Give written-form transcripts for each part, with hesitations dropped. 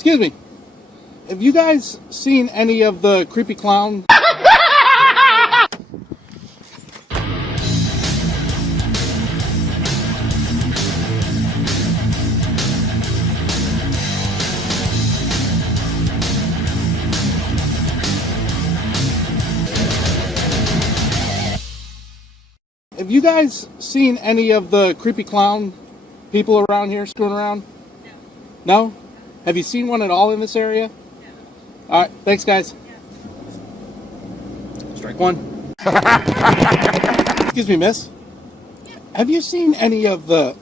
Excuse me. Have you guys seen any of the creepy clown? Have you guys seen any of the creepy clown people around here screwing around? No. No? Have you seen one at all in this area? No. All right, thanks, guys. Yeah. Strike one. Excuse me, miss. Yeah. Have you seen any of the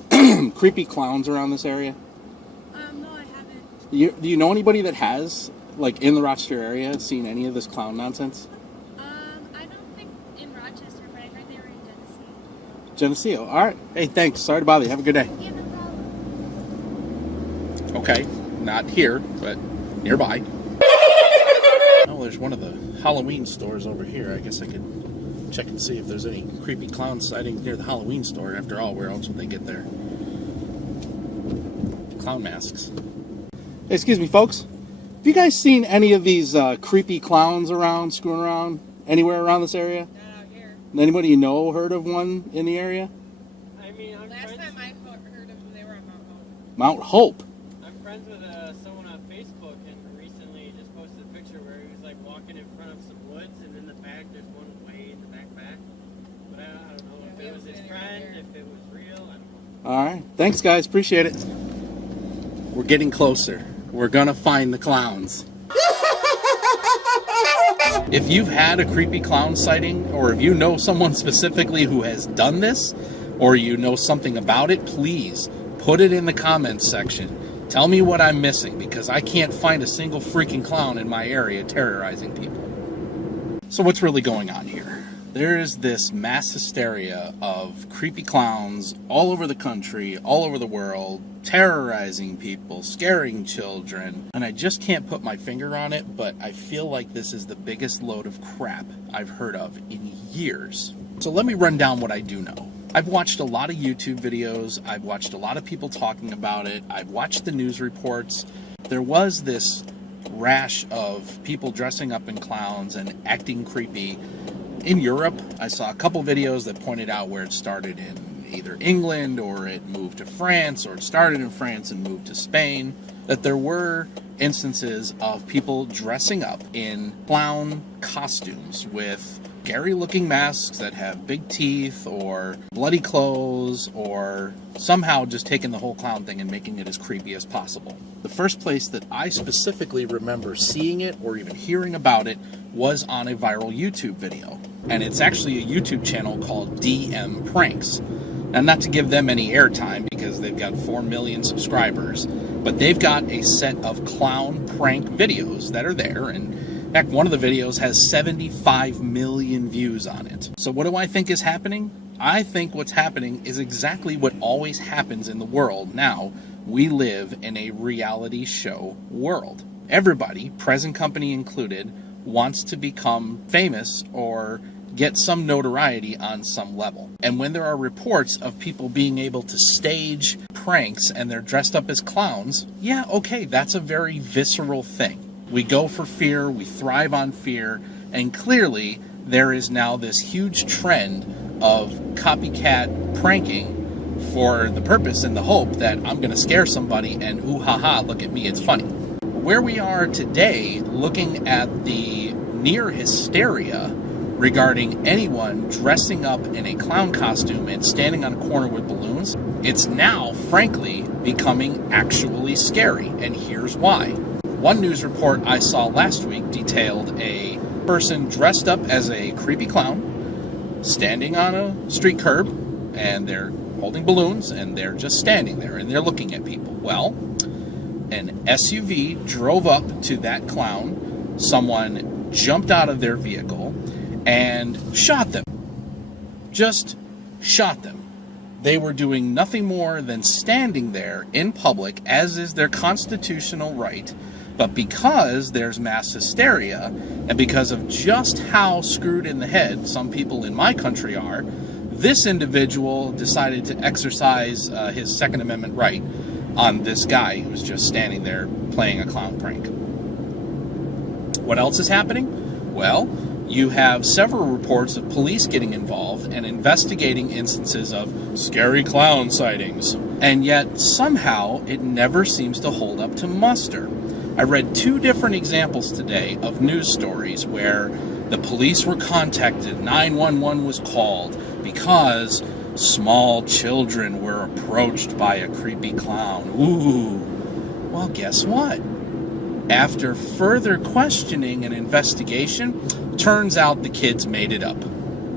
creepy clowns around this area? No, I haven't. Do you know anybody that has, like, in the Rochester area, seen any of this clown nonsense? I don't think in Rochester, but I heard they were in Geneseo. Geneseo. All right. Hey, thanks. Sorry to bother you. Have a good day. Yeah, no problem. Okay. Not here, but nearby. Oh, there's one of the Halloween stores over here. I guess I could check and see if there's any creepy clown sightings near the Halloween store. After all, where else would they get their clown masks? Hey, excuse me, folks. Have you guys seen any of these creepy clowns around, screwing around, anywhere around this area? Not out here. Anybody you know heard of one in the area? I mean, last time I heard of them, they were on Mount Hope. Mount Hope? I'm friends with someone on Facebook, and recently just posted a picture where he was like walking in front of some woods, and in the back there's one way in the backpack. But I don't know if it was his friend, if it was real. I don't know. All right. Thanks, guys. Appreciate it. We're getting closer. We're gonna find the clowns. If you've had a creepy clown sighting, or if you know someone specifically who has done this, or you know something about it, please put it in the comments section. Tell me what I'm missing, because I can't find a single freaking clown in my area terrorizing people. So what's really going on here? There is this mass hysteria of creepy clowns all over the country, all over the world, terrorizing people, scaring children, and I just can't put my finger on it, but I feel like this is the biggest load of crap I've heard of in years. So let me run down what I do know. I've watched a lot of YouTube videos, I've watched a lot of people talking about it, I've watched the news reports. There was this rash of people dressing up in clowns and acting creepy in Europe. I saw a couple videos that pointed out where it started in either England, or it moved to France, or it started in France and moved to Spain. That there were instances of people dressing up in clown costumes with scary looking masks that have big teeth or bloody clothes, or somehow just taking the whole clown thing and making it as creepy as possible. The first place that I specifically remember seeing it or even hearing about it was on a viral YouTube video. And it's actually a YouTube channel called DM Pranks. And not to give them any airtime because they've got 4 million subscribers, but they've got a set of clown prank videos that are there, and in fact, one of the videos has 75 million views on it. So what do I think is happening? I think what's happening is exactly what always happens in the world now. We live in a reality show world. Everybody, present company included, wants to become famous or get some notoriety on some level. And when there are reports of people being able to stage pranks and they're dressed up as clowns, yeah, okay, that's a very visceral thing. We go for fear, we thrive on fear, and clearly there is now this huge trend of copycat pranking for the purpose and the hope that I'm going to scare somebody and ooh ha ha, look at me, it's funny. Where we are today, looking at the near hysteria regarding anyone dressing up in a clown costume and standing on a corner with balloons, it's now, frankly, becoming actually scary, and here's why. One news report I saw last week detailed a person dressed up as a creepy clown, standing on a street curb, and they're holding balloons, and they're just standing there, and they're looking at people. Well, an SUV drove up to that clown, someone jumped out of their vehicle, and shot them. Just shot them. They were doing nothing more than standing there in public, as is their constitutional right, but because there's mass hysteria, and because of just how screwed in the head some people in my country are, this individual decided to exercise his Second Amendment right on this guy who's just standing there playing a clown prank. What else is happening? Well, you have several reports of police getting involved and investigating instances of scary clown sightings. And yet, somehow, it never seems to hold up to muster. I read 2 different examples today of news stories where the police were contacted, 911 was called, because small children were approached by a creepy clown. Ooh. Well, guess what? After further questioning and investigation, turns out the kids made it up.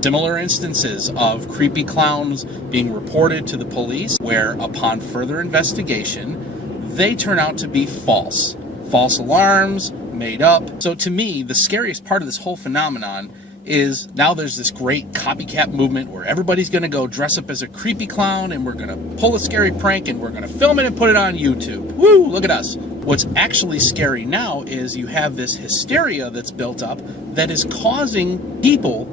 Similar instances of creepy clowns being reported to the police where, upon further investigation, they turn out to be false. False alarms, made up. So to me, the scariest part of this whole phenomenon is now there's this great copycat movement where everybody's going to go dress up as a creepy clown and we're going to pull a scary prank and we're going to film it and put it on YouTube. Woo, look at us. What's actually scary now is you have this hysteria that's built up that is causing people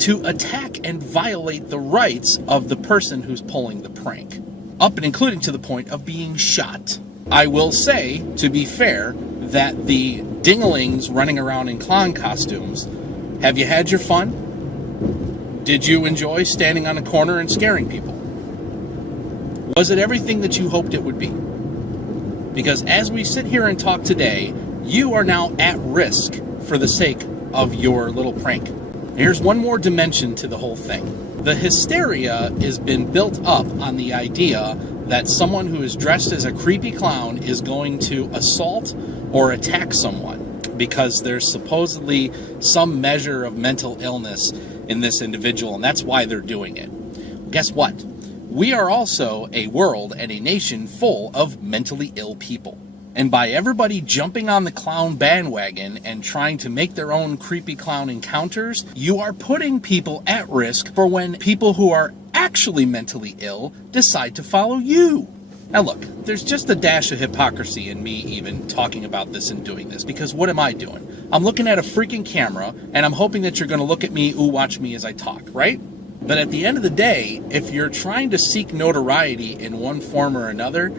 to attack and violate the rights of the person who's pulling the prank, up and including to the point of being shot. I will say, to be fair, that the dinglings running around in clown costumes, have you had your fun? Did you enjoy standing on a corner and scaring people? Was it everything that you hoped it would be? Because as we sit here and talk today, you are now at risk for the sake of your little prank. Here's one more dimension to the whole thing. The hysteria has been built up on the idea that someone who is dressed as a creepy clown is going to assault or attack someone because there's supposedly some measure of mental illness in this individual, and that's why they're doing it. Guess what? We are also a world and a nation full of mentally ill people. And by everybody jumping on the clown bandwagon and trying to make their own creepy clown encounters, you are putting people at risk for when people who are actually mentally ill decide to follow you. Now look, there's just a dash of hypocrisy in me even talking about this and doing this, because what am I doing? I'm looking at a freaking camera and I'm hoping that you're going to look at me, ooh, watch me as I talk, right? But at the end of the day, if you're trying to seek notoriety in one form or another,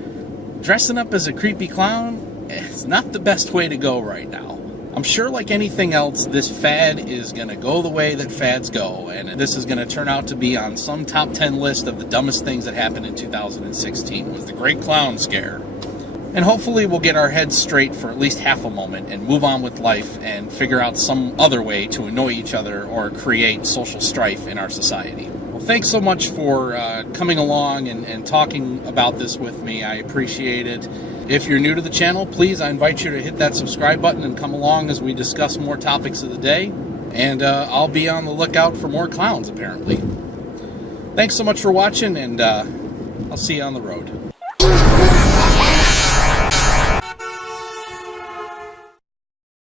dressing up as a creepy clown is not the best way to go right now. I'm sure like anything else, this fad is going to go the way that fads go, and this is going to turn out to be on some top 10 list of the dumbest things that happened in 2016, was the Great Clown Scare. And hopefully we'll get our heads straight for at least half a moment and move on with life and figure out some other way to annoy each other or create social strife in our society. Well, thanks so much for coming along and talking about this with me. I appreciate it. If you're new to the channel, please, I invite you to hit that subscribe button and come along as we discuss more topics of the day. And I'll be on the lookout for more clowns, apparently. Thanks so much for watching, and I'll see you on the road.